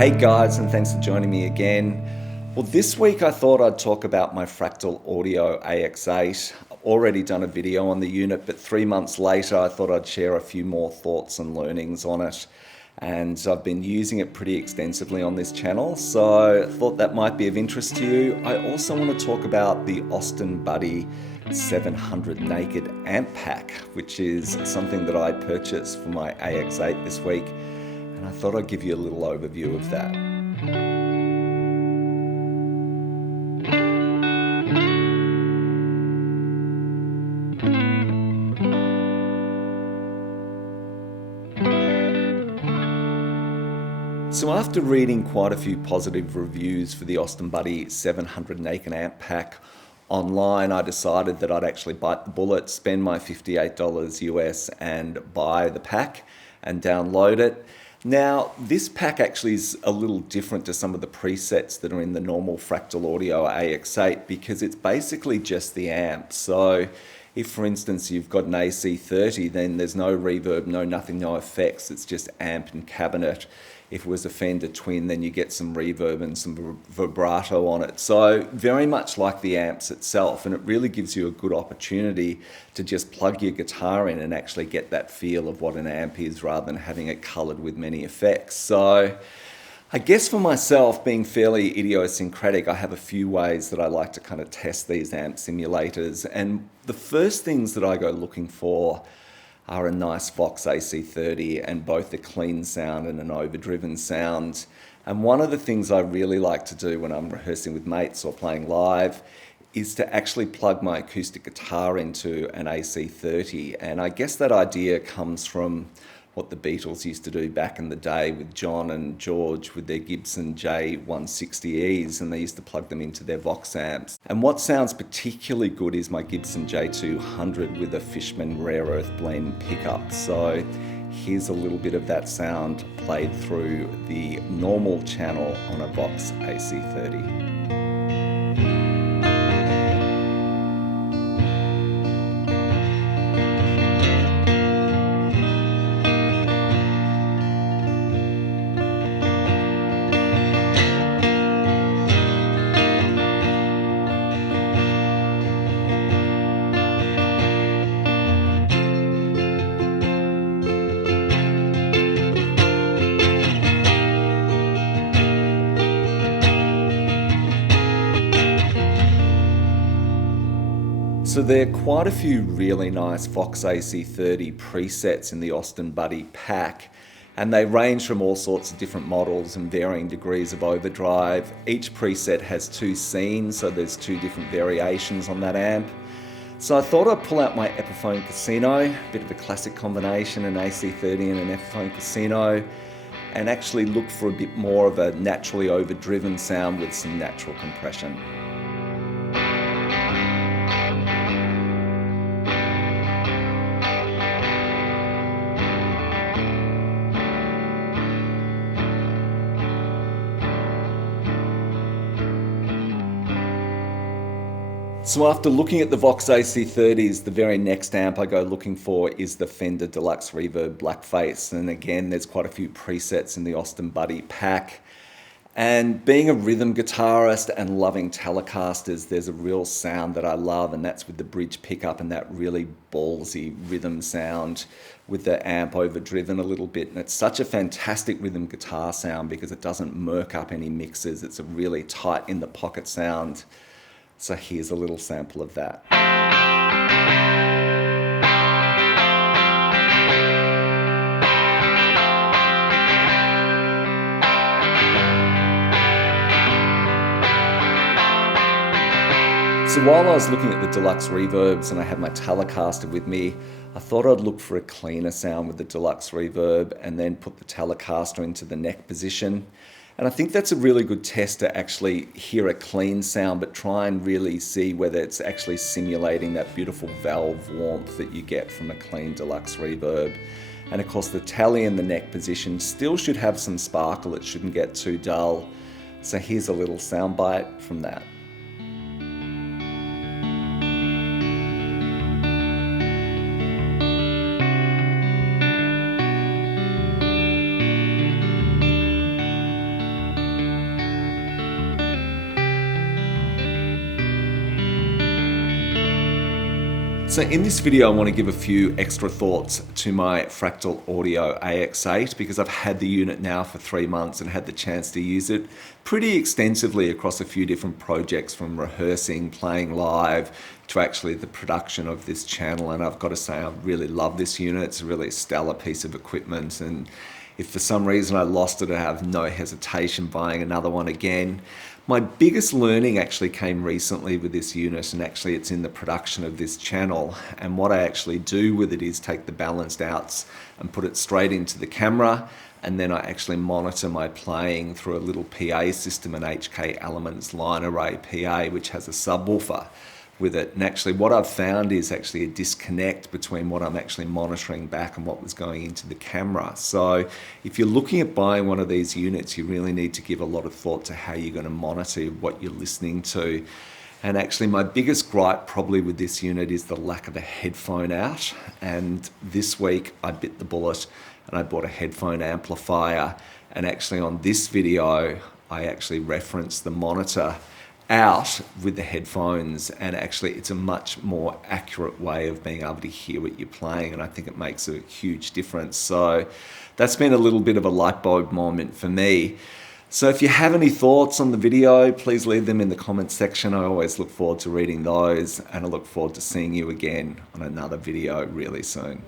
Hey guys, and thanks for joining me again. Well, this week I thought I'd talk about my Fractal Audio AX8. I've already done a video on the unit, but 3 months later I thought I'd share a few more thoughts and learnings on it. And I've been using it pretty extensively on this channel, so I thought that might be of interest to you. I also want to talk about the Austin Buddy 700 Naked Amp Pack, which is something that I purchased for my AX8 this week. And I thought I'd give you a little overview of that. So after reading quite a few positive reviews for the Austin Buddy 700 Naked Amp Pack online, I decided that I'd actually bite the bullet, spend my $58 US and buy the pack and download it. Now, this pack actually is a little different to some of the presets that are in the normal Fractal Audio AX8 because it's basically just the amp. So if, for instance, you've got an AC30, then there's no reverb, no nothing, no effects. It's just amp and cabinet. If it was a Fender Twin, then you get some reverb and some vibrato on it. So very much like the amps itself, and it really gives you a good opportunity to just plug your guitar in and actually get that feel of what an amp is rather than having it colored with many effects. So I guess for myself, being fairly idiosyncratic, I have a few ways that I like to kind of test these amp simulators. And the first things that I go looking for are a nice Vox AC30 and both a clean sound and an overdriven sound. And one of the things I really like to do when I'm rehearsing with mates or playing live is to actually plug my acoustic guitar into an AC30. And I guess that idea comes from what the Beatles used to do back in the day with John and George with their Gibson J160Es, and they used to plug them into their Vox amps. And what sounds particularly good is my Gibson J200 with a Fishman Rare Earth Blend pickup. So here's a little bit of that sound played through the normal channel on a Vox AC30. So there are quite a few really nice Vox AC30 presets in the Austin Buddy pack, and they range from all sorts of different models and varying degrees of overdrive. Each preset has 2 scenes, so there's 2 different variations on that amp. So I thought I'd pull out my Epiphone Casino, a bit of a classic combination, an AC30 and an Epiphone Casino, and actually look for a bit more of a naturally overdriven sound with some natural compression. So after looking at the Vox AC30s, the very next amp I go looking for is the Fender Deluxe Reverb Blackface. And again, there's quite a few presets in the Austin Buddy pack. And being a rhythm guitarist and loving Telecasters, there's a real sound that I love, and that's with the bridge pickup and that really ballsy rhythm sound with the amp overdriven a little bit. And it's such a fantastic rhythm guitar sound because it doesn't murk up any mixes. It's a really tight in the pocket sound. So here's a little sample of that. So while I was looking at the deluxe reverbs and I had my Telecaster with me, I thought I'd look for a cleaner sound with the deluxe reverb and then put the Telecaster into the neck position. And I think that's a really good test to actually hear a clean sound, but try and really see whether it's actually simulating that beautiful valve warmth that you get from a clean deluxe reverb. And of course the tele in the neck position still should have some sparkle, it shouldn't get too dull. So here's a little sound bite from that. So in this video, I want to give a few extra thoughts to my Fractal Audio AX8 because I've had the unit now for 3 months and had the chance to use it pretty extensively across a few different projects, from rehearsing, playing live, to actually the production of this channel. And I've got to say, I really love this unit. It's a really stellar piece of equipment. And if for some reason I lost it, I have no hesitation buying another one again. My biggest learning actually came recently with this unit, and actually it's in the production of this channel. And what I actually do with it is take the balanced outs and put it straight into the camera, and then I actually monitor my playing through a little PA system, an HK Elements line array PA, which has a subwoofer with it. And actually what I've found is actually a disconnect between what I'm actually monitoring back and what was going into the camera. So if you're looking at buying one of these units, you really need to give a lot of thought to how you're going to monitor what you're listening to. And actually my biggest gripe probably with this unit is the lack of a headphone out. And this week I bit the bullet and I bought a headphone amplifier. And actually on this video, I actually referenced the monitor out with the headphones, and actually it's a much more accurate way of being able to hear what you're playing, and I think it makes a huge difference. So that's been a little bit of a light bulb moment for me. So if you have any thoughts on the video, please leave them in the comments section. I always look forward to reading those, and I look forward to seeing you again on another video really soon.